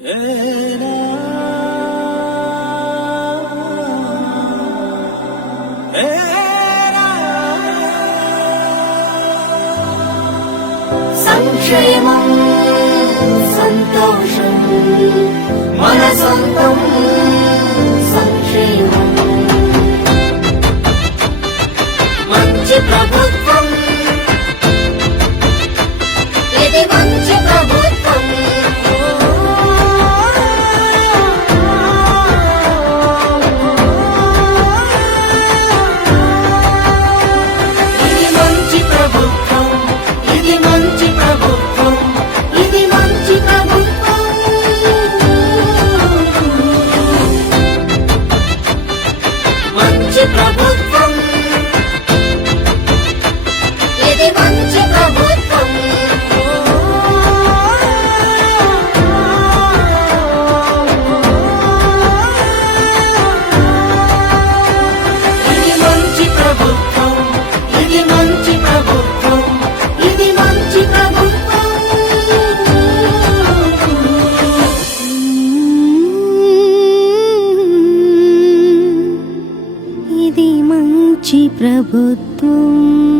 సంక్షేమం సంతోషం మన సొంతం సంక్షేమం. మంచి ప్రభుత్వం ఇది మంచి ప్రభుత్వం. మంచి ప్రభుత్వం.